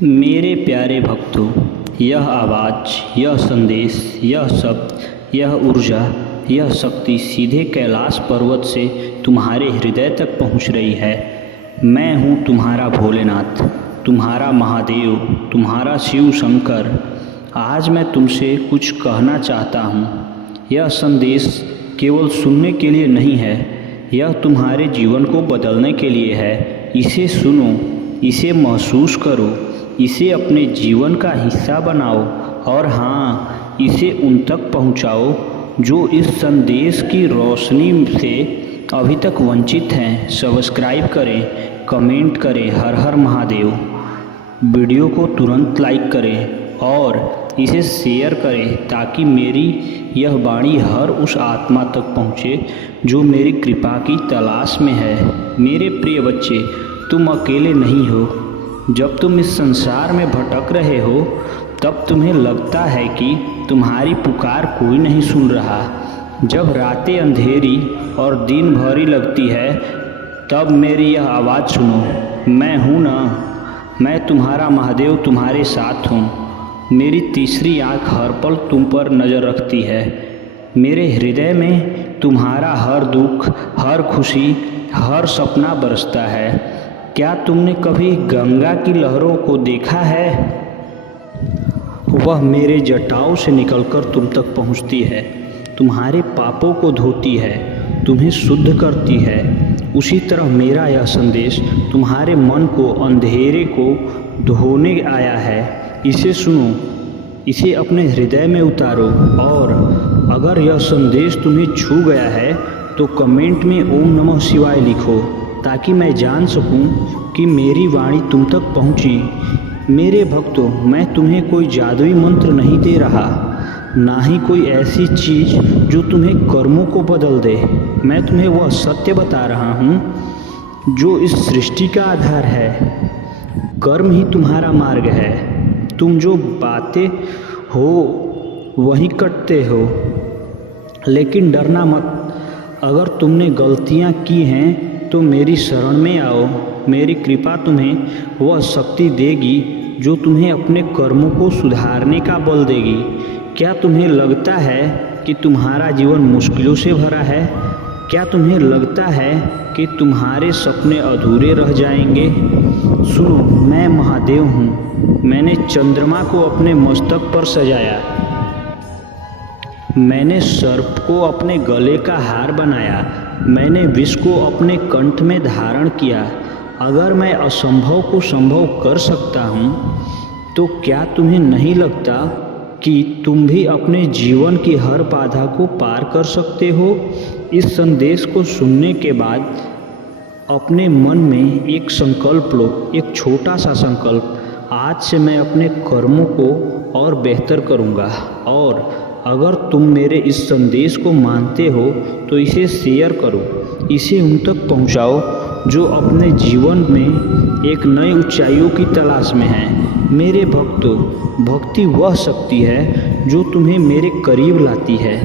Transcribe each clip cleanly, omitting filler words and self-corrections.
मेरे प्यारे भक्तों, यह आवाज़, यह संदेश, यह शब्द, यह ऊर्जा, यह शक्ति सीधे कैलाश पर्वत से तुम्हारे हृदय तक पहुंच रही है। मैं हूं तुम्हारा भोलेनाथ, तुम्हारा महादेव, तुम्हारा शिव शंकर। आज मैं तुमसे कुछ कहना चाहता हूं। यह संदेश केवल सुनने के लिए नहीं है, यह तुम्हारे जीवन को बदलने के लिए है। इसे सुनो, इसे महसूस करो, इसे अपने जीवन का हिस्सा बनाओ और हाँ, इसे उन तक पहुँचाओ जो इस संदेश की रोशनी से अभी तक वंचित हैं। सब्सक्राइब करें, कमेंट करें हर हर महादेव। वीडियो को तुरंत लाइक करें और इसे शेयर करें ताकि मेरी यह वाणी हर उस आत्मा तक पहुँचे जो मेरी कृपा की तलाश में है। मेरे प्रिय बच्चे, तुम अकेले नहीं हो। जब तुम इस संसार में भटक रहे हो तब तुम्हें लगता है कि तुम्हारी पुकार कोई नहीं सुन रहा। जब रातें अंधेरी और दिन भरी लगती है तब मेरी यह आवाज़ सुनो। मैं हूँ ना, मैं तुम्हारा महादेव तुम्हारे साथ हूँ। मेरी तीसरी आँख हर पल तुम पर नज़र रखती है। मेरे हृदय में तुम्हारा हर दुख, हर खुशी, हर सपना बरसता है। क्या तुमने कभी गंगा की लहरों को देखा है? वह मेरे जटाओं से निकलकर तुम तक पहुंचती है, तुम्हारे पापों को धोती है, तुम्हें शुद्ध करती है। उसी तरह मेरा यह संदेश तुम्हारे मन को, अंधेरे को धोने आया है। इसे सुनो, इसे अपने हृदय में उतारो और अगर यह संदेश तुम्हें छू गया है तो कमेंट में ओम नमः शिवाय लिखो ताकि मैं जान सकूं कि मेरी वाणी तुम तक पहुंची। मेरे भक्तों, मैं तुम्हें कोई जादुई मंत्र नहीं दे रहा, ना ही कोई ऐसी चीज़ जो तुम्हें कर्मों को बदल दे। मैं तुम्हें वह सत्य बता रहा हूँ जो इस सृष्टि का आधार है। कर्म ही तुम्हारा मार्ग है। तुम जो बातें हो वही करते हो, लेकिन डरना मत। अगर तुमने गलतियाँ की हैं तो मेरी शरण में आओ। मेरी कृपा तुम्हें वह शक्ति देगी जो तुम्हें अपने कर्मों को सुधारने का बल देगी। क्या तुम्हें लगता है कि तुम्हारा जीवन मुश्किलों से भरा है? क्या तुम्हें लगता है कि तुम्हारे सपने अधूरे रह जाएंगे? सुनो, मैं महादेव हूँ। मैंने चंद्रमा को अपने मस्तक पर सजाया, मैंने सर्प को अपने गले का हार बनाया, मैंने विष को अपने कंठ में धारण किया। अगर मैं असंभव को संभव कर सकता हूँ तो क्या तुम्हें नहीं लगता कि तुम भी अपने जीवन की हर बाधा को पार कर सकते हो? इस संदेश को सुनने के बाद अपने मन में एक संकल्प लो, एक छोटा सा संकल्प। आज से मैं अपने कर्मों को और बेहतर करूँगा। और अगर तुम मेरे इस संदेश को मानते हो तो इसे शेयर करो, इसे उन तक पहुंचाओ जो अपने जीवन में एक नई ऊंचाइयों की तलाश में हैं। मेरे भक्तों, भक्ति वह शक्ति है जो तुम्हें मेरे करीब लाती है।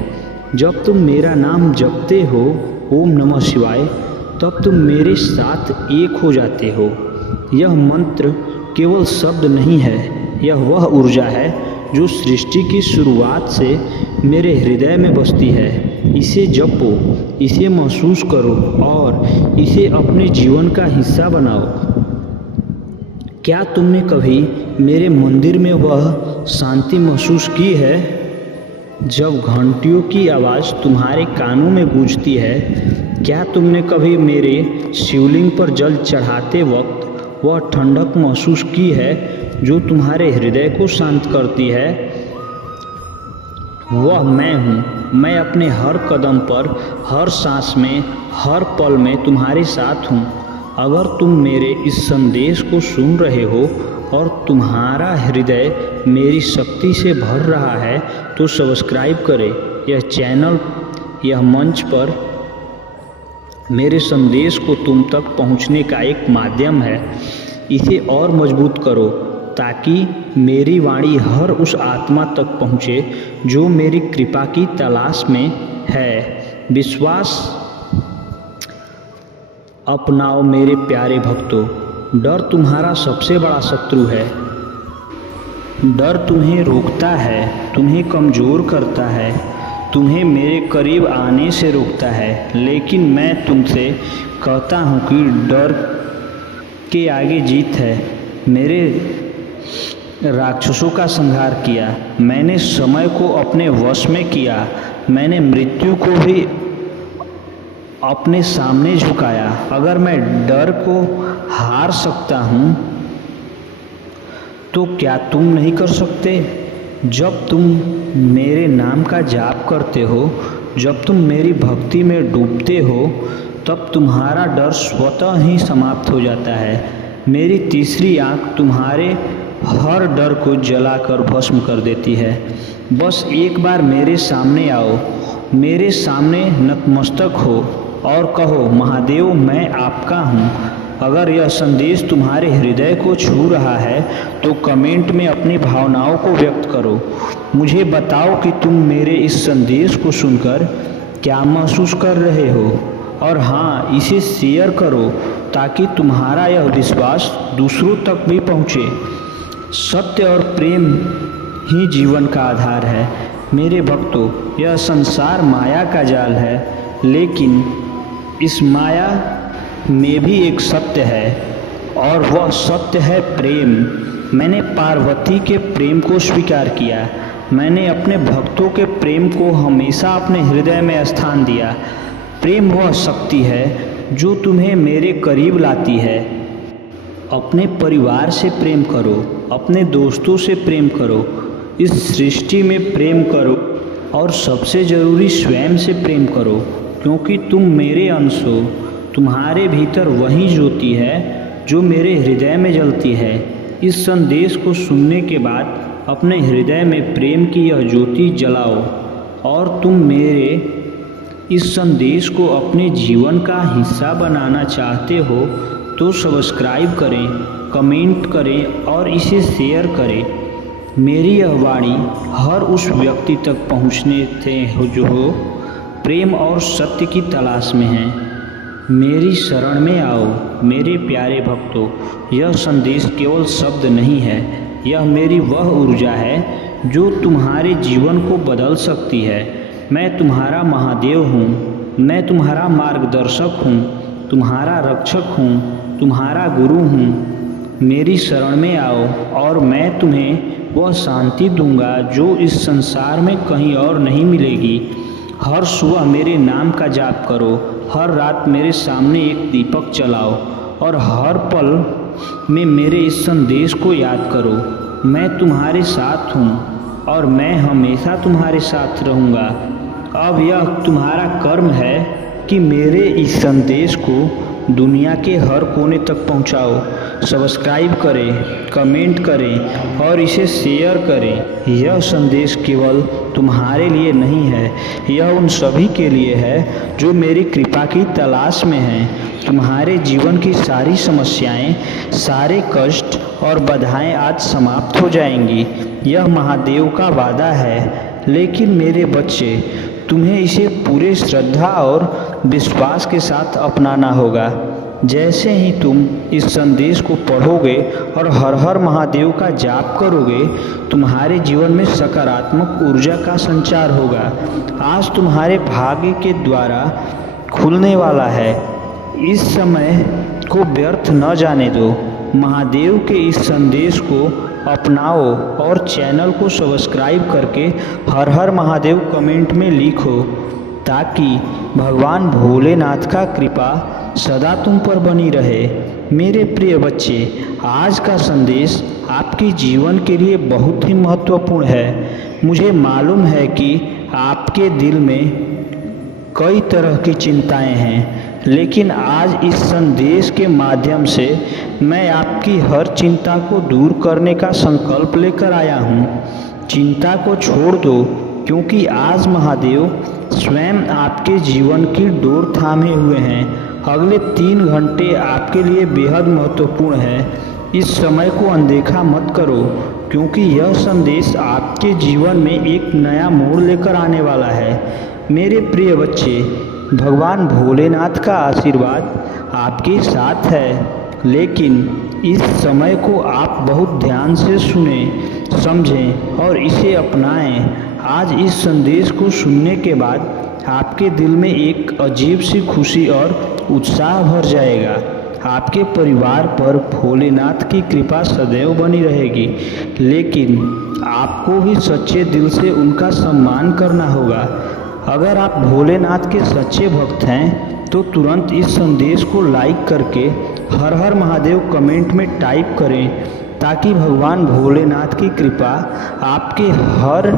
जब तुम मेरा नाम जपते हो, ओम नमः शिवाय, तब तुम मेरे साथ एक हो जाते हो। यह मंत्र केवल शब्द नहीं है, यह वह ऊर्जा है जो सृष्टि की शुरुआत से मेरे हृदय में बसती है। इसे जपो, इसे महसूस करो और इसे अपने जीवन का हिस्सा बनाओ। क्या तुमने कभी मेरे मंदिर में वह शांति महसूस की है जब घंटियों की आवाज़ तुम्हारे कानों में गूंजती है? क्या तुमने कभी मेरे शिवलिंग पर जल चढ़ाते वक्त वह ठंडक महसूस की है जो तुम्हारे हृदय को शांत करती है? वह मैं हूँ। मैं अपने हर कदम पर, हर सांस में, हर पल में तुम्हारे साथ हूँ। अगर तुम मेरे इस संदेश को सुन रहे हो और तुम्हारा हृदय मेरी शक्ति से भर रहा है तो सब्सक्राइब करें। यह चैनल, यह मंच पर मेरे संदेश को तुम तक पहुँचने का एक माध्यम है। इसे और मजबूत करो ताकि मेरी वाणी हर उस आत्मा तक पहुँचे जो मेरी कृपा की तलाश में है। विश्वास अपनाओ मेरे प्यारे भक्तों। डर तुम्हारा सबसे बड़ा शत्रु है। डर तुम्हें रोकता है, तुम्हें कमज़ोर करता है, तुम्हें मेरे करीब आने से रोकता है। लेकिन मैं तुमसे कहता हूँ कि डर के आगे जीत है। मेरे राक्षसों का संहार किया, मैंने समय को अपने वश में किया, मैंने मृत्यु को भी अपने सामने झुकाया। अगर मैं डर को हार सकता हूँ तो क्या तुम नहीं कर सकते? जब तुम मेरे नाम का जाप करते हो, जब तुम मेरी भक्ति में डूबते हो, तब तुम्हारा डर स्वतः ही समाप्त हो जाता है। मेरी तीसरी आँख तुम्हारे हर डर को जलाकर भस्म कर देती है। बस एक बार मेरे सामने आओ, मेरे सामने नतमस्तक हो और कहो, महादेव मैं आपका हूँ। अगर यह संदेश तुम्हारे हृदय को छू रहा है तो कमेंट में अपनी भावनाओं को व्यक्त करो। मुझे बताओ कि तुम मेरे इस संदेश को सुनकर क्या महसूस कर रहे हो। और हाँ, इसे शेयर करो ताकि तुम्हारा यह विश्वास दूसरों तक भी पहुँचे। सत्य और प्रेम ही जीवन का आधार है। मेरे भक्तों, यह संसार माया का जाल है, लेकिन इस माया में भी एक सत्य है और वह सत्य है प्रेम। मैंने पार्वती के प्रेम को स्वीकार किया, मैंने अपने भक्तों के प्रेम को हमेशा अपने हृदय में स्थान दिया। प्रेम वह शक्ति है जो तुम्हें मेरे करीब लाती है। अपने परिवार से प्रेम करो, अपने दोस्तों से प्रेम करो, इस सृष्टि में प्रेम करो और सबसे ज़रूरी स्वयं से प्रेम करो, क्योंकि तुम मेरे अंश हो। तुम्हारे भीतर वही ज्योति है जो मेरे हृदय में जलती है। इस संदेश को सुनने के बाद अपने हृदय में प्रेम की यह ज्योति जलाओ और तुम मेरे इस संदेश को अपने जीवन का हिस्सा बनाना चाहते हो तो सब्सक्राइब करें, कमेंट करें और इसे शेयर करें। मेरी यह वाणी हर उस व्यक्ति तक पहुंचने थे जो प्रेम और सत्य की तलाश में है। मेरी शरण में आओ मेरे प्यारे भक्तों। यह संदेश केवल शब्द नहीं है, यह मेरी वह ऊर्जा है जो तुम्हारे जीवन को बदल सकती है। मैं तुम्हारा महादेव हूँ, मैं तुम्हारा मार्गदर्शक हूँ, तुम्हारा रक्षक हूँ, तुम्हारा गुरु हूँ। मेरी शरण में आओ और मैं तुम्हें वह शांति दूंगा जो इस संसार में कहीं और नहीं मिलेगी। हर सुबह मेरे नाम का जाप करो, हर रात मेरे सामने एक दीपक जलाओ और हर पल में मेरे इस संदेश को याद करो। मैं तुम्हारे साथ हूँ और मैं हमेशा तुम्हारे साथ रहूँगा। अब यह तुम्हारा कर्म है कि मेरे इस संदेश को दुनिया के हर कोने तक पहुंचाओ। सब्सक्राइब करें, कमेंट करें और इसे शेयर करें। यह संदेश केवल तुम्हारे लिए नहीं है, यह उन सभी के लिए है जो मेरी कृपा की तलाश में हैं। तुम्हारे जीवन की सारी समस्याएं, सारे कष्ट और बाधाएं आज समाप्त हो जाएंगी। यह महादेव का वादा है। लेकिन मेरे बच्चे, तुम्हें इसे पूरे श्रद्धा और विश्वास के साथ अपनाना होगा। जैसे ही तुम इस संदेश को पढ़ोगे और हर हर महादेव का जाप करोगे, तुम्हारे जीवन में सकारात्मक ऊर्जा का संचार होगा। आज तुम्हारे भाग्य के द्वारा खुलने वाला है। इस समय को व्यर्थ न जाने दो। महादेव के इस संदेश को अपनाओ और चैनल को सब्सक्राइब करके हर हर महादेव कमेंट में लिखो, ताकि भगवान भोलेनाथ का कृपा सदा तुम पर बनी रहे। मेरे प्रिय बच्चे, आज का संदेश आपके जीवन के लिए बहुत ही महत्वपूर्ण है। मुझे मालूम है कि आपके दिल में कई तरह की चिंताएं हैं, लेकिन आज इस संदेश के माध्यम से मैं आपकी हर चिंता को दूर करने का संकल्प लेकर आया हूँ। चिंता को छोड़ दो, क्योंकि आज महादेव स्वयं आपके जीवन की डोर थामे हुए हैं। अगले 3 घंटे आपके लिए बेहद महत्वपूर्ण है। इस समय को अनदेखा मत करो, क्योंकि यह संदेश आपके जीवन में एक नया मोड़ लेकर आने वाला है। मेरे प्रिय बच्चे, भगवान भोलेनाथ का आशीर्वाद आपके साथ है, लेकिन इस समय को आप बहुत ध्यान से सुने, समझें और इसे अपनाएं। आज इस संदेश को सुनने के बाद आपके दिल में एक अजीब सी खुशी और उत्साह भर जाएगा। आपके परिवार पर भोलेनाथ की कृपा सदैव बनी रहेगी, लेकिन आपको भी सच्चे दिल से उनका सम्मान करना होगा। अगर आप भोलेनाथ के सच्चे भक्त हैं तो तुरंत इस संदेश को लाइक करके हर हर महादेव कमेंट में टाइप करें, ताकि भगवान भोलेनाथ की कृपा आपके हर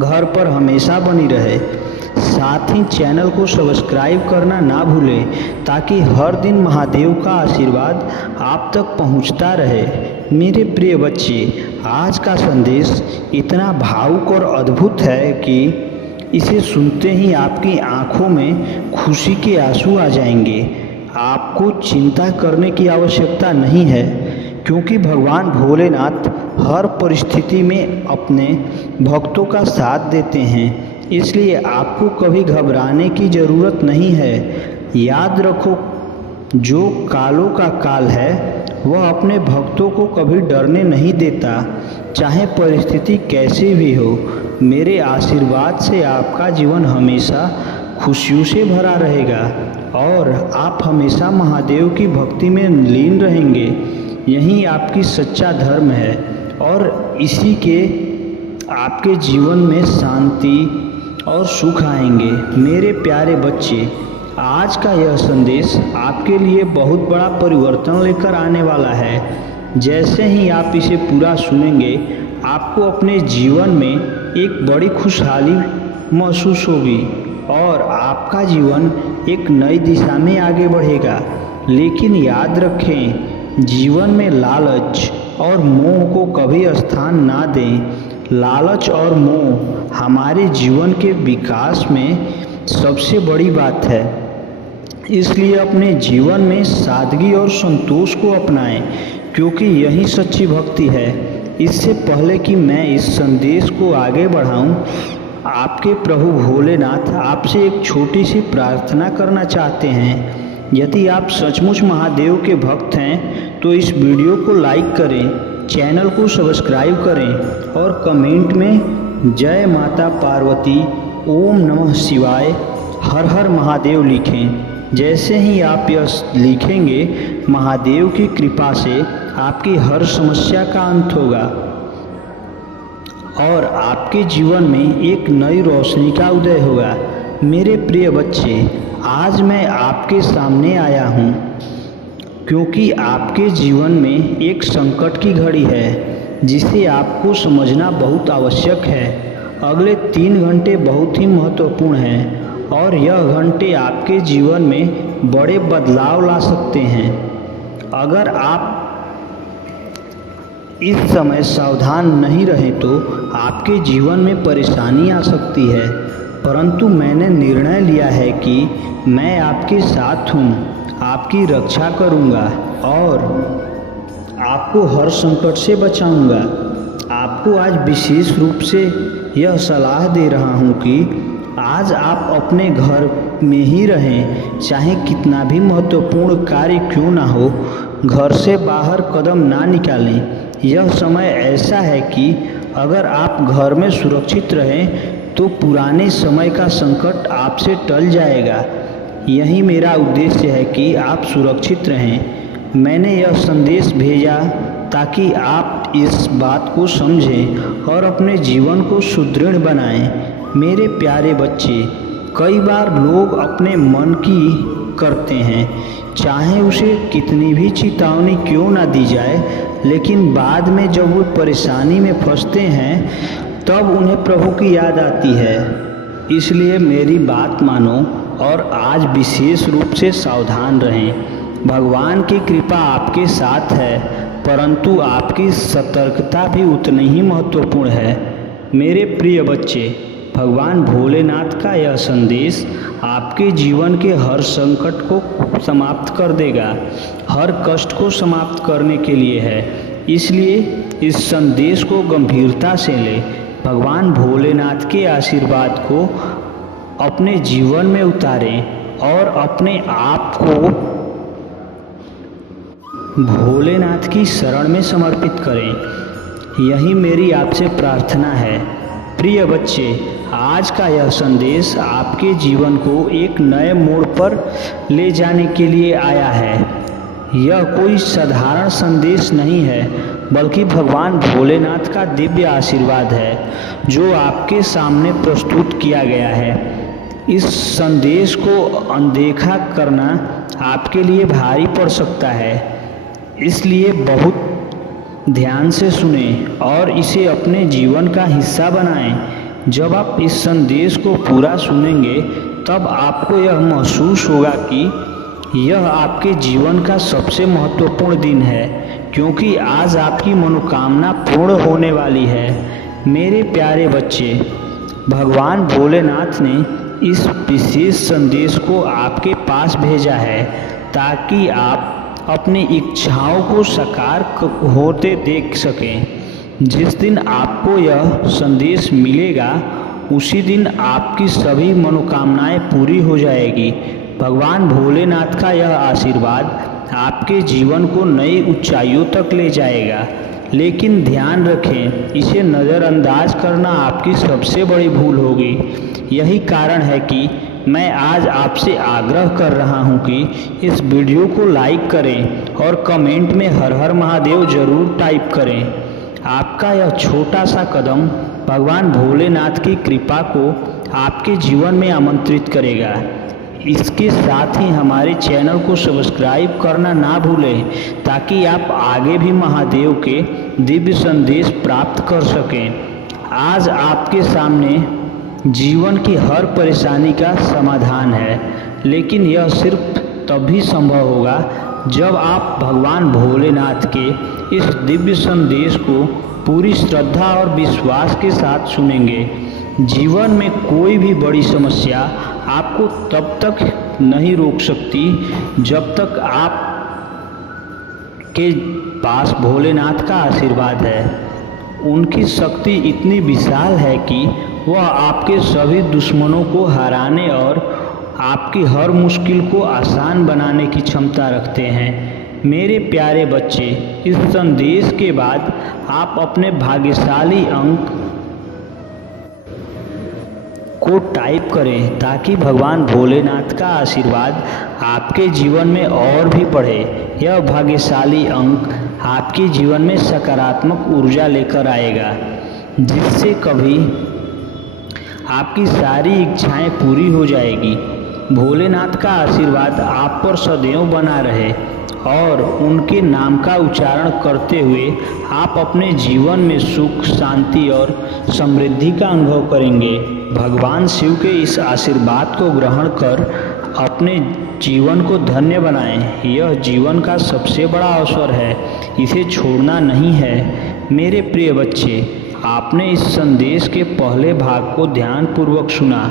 घर पर हमेशा बनी रहे। साथ ही चैनल को सब्सक्राइब करना ना भूलें, ताकि हर दिन महादेव का आशीर्वाद आप तक पहुंचता रहे। मेरे प्रिय बच्चे, आज का संदेश इतना भावुक और अद्भुत है कि इसे सुनते ही आपकी आंखों में खुशी के आंसू आ जाएंगे। आपको चिंता करने की आवश्यकता नहीं है, क्योंकि भगवान भोलेनाथ हर परिस्थिति में अपने भक्तों का साथ देते हैं। इसलिए आपको कभी घबराने की ज़रूरत नहीं है। याद रखो, जो कालों का काल है वह अपने भक्तों को कभी डरने नहीं देता, चाहे परिस्थिति कैसी भी हो। मेरे आशीर्वाद से आपका जीवन हमेशा खुशियों से भरा रहेगा और आप हमेशा महादेव की भक्ति में लीन रहेंगे। यही आपकी सच्चा धर्म है और इसी के आपके जीवन में शांति और सुख आएंगे। मेरे प्यारे बच्चे, आज का यह संदेश आपके लिए बहुत बड़ा परिवर्तन लेकर आने वाला है। जैसे ही आप इसे पूरा सुनेंगे, आपको अपने जीवन में एक बड़ी खुशहाली महसूस होगी और आपका जीवन एक नई दिशा में आगे बढ़ेगा। लेकिन याद रखें, जीवन में लालच और मोह को कभी स्थान ना दें। लालच और मोह हमारे जीवन के विकास में सबसे बड़ी बात है। इसलिए अपने जीवन में सादगी और संतोष को अपनाएं, क्योंकि यही सच्ची भक्ति है। इससे पहले कि मैं इस संदेश को आगे बढ़ाऊं, आपके प्रभु भोलेनाथ आपसे एक छोटी सी प्रार्थना करना चाहते हैं। यदि आप सचमुच महादेव के भक्त हैं तो इस वीडियो को लाइक करें, चैनल को सब्सक्राइब करें और कमेंट में जय माता पार्वती, ओम नमः शिवाय, हर हर महादेव लिखें। जैसे ही आप यह लिखेंगे, महादेव की कृपा से आपकी हर समस्या का अंत होगा और आपके जीवन में एक नई रोशनी का उदय होगा। मेरे प्रिय बच्चे, आज मैं आपके सामने आया हूँ क्योंकि आपके जीवन में एक संकट की घड़ी है, जिसे आपको समझना बहुत आवश्यक है। अगले 3 घंटे बहुत ही महत्वपूर्ण हैं और यह घंटे आपके जीवन में बड़े बदलाव ला सकते हैं। अगर आप इस समय सावधान नहीं रहे तो आपके जीवन में परेशानी आ सकती है, परंतु मैंने निर्णय लिया है कि मैं आपके साथ हूँ, आपकी रक्षा करूँगा और आपको हर संकट से बचाऊँगा। आपको आज विशेष रूप से यह सलाह दे रहा हूँ कि आज आप अपने घर में ही रहें, चाहे कितना भी महत्वपूर्ण कार्य क्यों ना हो, घर से बाहर कदम ना निकालें। यह समय ऐसा है कि अगर आप घर में सुरक्षित रहें तो पुराने समय का संकट आपसे टल जाएगा। यही मेरा उद्देश्य है कि आप सुरक्षित रहें। मैंने यह संदेश भेजा ताकि आप इस बात को समझें और अपने जीवन को सुदृढ़ बनाएं। मेरे प्यारे बच्चे, कई बार लोग अपने मन की करते हैं, चाहे उसे कितनी भी चेतावनी क्यों ना दी जाए, लेकिन बाद में जब वो परेशानी में फंसते हैं तब उन्हें प्रभु की याद आती है। इसलिए मेरी बात मानो और आज विशेष रूप से सावधान रहें। भगवान की कृपा आपके साथ है, परंतु आपकी सतर्कता भी उतनी ही महत्वपूर्ण है। मेरे प्रिय बच्चे, भगवान भोलेनाथ का यह संदेश आपके जीवन के हर संकट को समाप्त कर देगा, हर कष्ट को समाप्त करने के लिए है। इसलिए इस संदेश को गंभीरता से लें। भगवान भोलेनाथ के आशीर्वाद को अपने जीवन में उतारें और अपने आप को भोलेनाथ की शरण में समर्पित करें। यही मेरी आपसे प्रार्थना है। प्रिय बच्चे, आज का यह संदेश आपके जीवन को एक नए मोड़ पर ले जाने के लिए आया है। यह कोई साधारण संदेश नहीं है, बल्कि भगवान भोलेनाथ का दिव्य आशीर्वाद है जो आपके सामने प्रस्तुत किया गया है। इस संदेश को अनदेखा करना आपके लिए भारी पड़ सकता है, इसलिए बहुत ध्यान से सुने और इसे अपने जीवन का हिस्सा बनाएं। जब आप इस संदेश को पूरा सुनेंगे, तब आपको यह महसूस होगा कि यह आपके जीवन का सबसे महत्वपूर्ण दिन है, क्योंकि आज आपकी मनोकामना पूर्ण होने वाली है। मेरे प्यारे बच्चे, भगवान भोलेनाथ ने इस विशेष संदेश को आपके पास भेजा है ताकि आप अपनी इच्छाओं को साकार होते देख सकें। जिस दिन आपको यह संदेश मिलेगा, उसी दिन आपकी सभी मनोकामनाएं पूरी हो जाएगी। भगवान भोलेनाथ का यह आशीर्वाद आपके जीवन को नई ऊंचाइयों तक ले जाएगा। लेकिन ध्यान रखें, इसे नज़रअंदाज करना आपकी सबसे बड़ी भूल होगी। यही कारण है कि मैं आज आपसे आग्रह कर रहा हूं कि इस वीडियो को लाइक करें और कमेंट में हर हर महादेव जरूर टाइप करें। आपका यह छोटा सा कदम भगवान भोलेनाथ की कृपा को आपके जीवन में आमंत्रित करेगा। इसके साथ ही हमारे चैनल को सब्सक्राइब करना ना भूलें, ताकि आप आगे भी महादेव के दिव्य संदेश प्राप्त कर सकें। आज आपके सामने जीवन की हर परेशानी का समाधान है, लेकिन यह सिर्फ तभी संभव होगा जब आप भगवान भोलेनाथ के इस दिव्य संदेश को पूरी श्रद्धा और विश्वास के साथ सुनेंगे। जीवन में कोई भी बड़ी समस्या आपको तब तक नहीं रोक सकती जब तक आप के पास भोलेनाथ का आशीर्वाद है। उनकी शक्ति इतनी विशाल है कि वह आपके सभी दुश्मनों को हराने और आपकी हर मुश्किल को आसान बनाने की क्षमता रखते हैं। मेरे प्यारे बच्चे, इस संदेश के बाद आप अपने भाग्यशाली अंक को टाइप करें, ताकि भगवान भोलेनाथ का आशीर्वाद आपके जीवन में और भी बढ़े। यह भाग्यशाली अंक आपके जीवन में सकारात्मक ऊर्जा लेकर आएगा, जिससे कभी आपकी सारी इच्छाएं पूरी हो जाएगी। भोलेनाथ का आशीर्वाद आप पर सदैव बना रहे और उनके नाम का उच्चारण करते हुए आप अपने जीवन में सुख, शांति और समृद्धि का अनुभव करेंगे। भगवान शिव के इस आशीर्वाद को ग्रहण कर अपने जीवन को धन्य बनाएं। यह जीवन का सबसे बड़ा अवसर है, इसे छोड़ना नहीं है। मेरे प्रिय बच्चे, आपने इस संदेश के पहले भाग को ध्यानपूर्वक सुना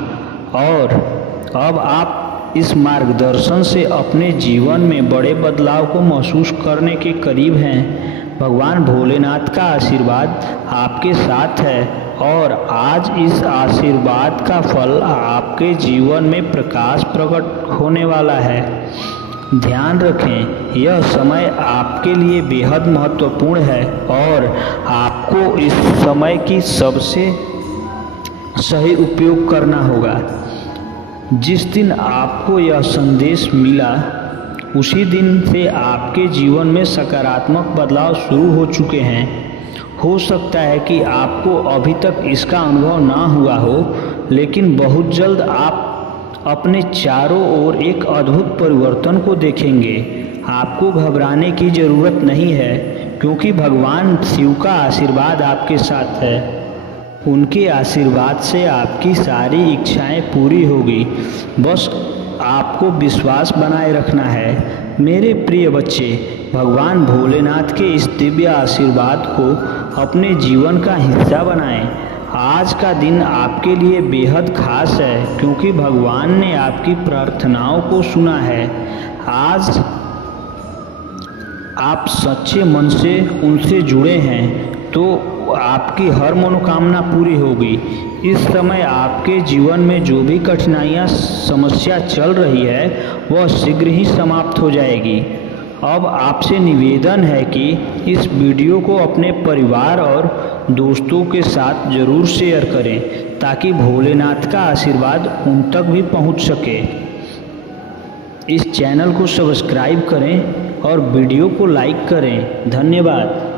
और अब आप इस मार्गदर्शन से अपने जीवन में बड़े बदलाव को महसूस करने के करीब हैं। भगवान भोलेनाथ का आशीर्वाद आपके साथ है और आज इस आशीर्वाद का फल आपके जीवन में प्रकाश प्रकट होने वाला है। ध्यान रखें, यह समय आपके लिए बेहद महत्वपूर्ण है और आपको इस समय की सबसे सही उपयोग करना होगा। जिस दिन आपको यह संदेश मिला, उसी दिन से आपके जीवन में सकारात्मक बदलाव शुरू हो चुके हैं। हो सकता है कि आपको अभी तक इसका अनुभव ना हुआ हो, लेकिन बहुत जल्द आप अपने चारों ओर एक अद्भुत परिवर्तन को देखेंगे। आपको घबराने की ज़रूरत नहीं है, क्योंकि भगवान शिव का आशीर्वाद आपके साथ है। उनके आशीर्वाद से आपकी सारी इच्छाएं पूरी होगी। बस आपको विश्वास बनाए रखना है। मेरे प्रिय बच्चे, भगवान भोलेनाथ के इस दिव्य आशीर्वाद को अपने जीवन का हिस्सा बनाएं। आज का दिन आपके लिए बेहद खास है, क्योंकि भगवान ने आपकी प्रार्थनाओं को सुना है। आज आप सच्चे मन से उनसे जुड़े हैं, तो आपकी हर मनोकामना पूरी होगी। इस समय आपके जीवन में जो भी कठिनाइयाँ, समस्या चल रही है, वह शीघ्र ही समाप्त हो जाएगी। अब आपसे निवेदन है कि इस वीडियो को अपने परिवार और दोस्तों के साथ ज़रूर शेयर करें ताकि भोलेनाथ का आशीर्वाद उन तक भी पहुंच सके। इस चैनल को सब्सक्राइब करें और वीडियो को लाइक करें। धन्यवाद।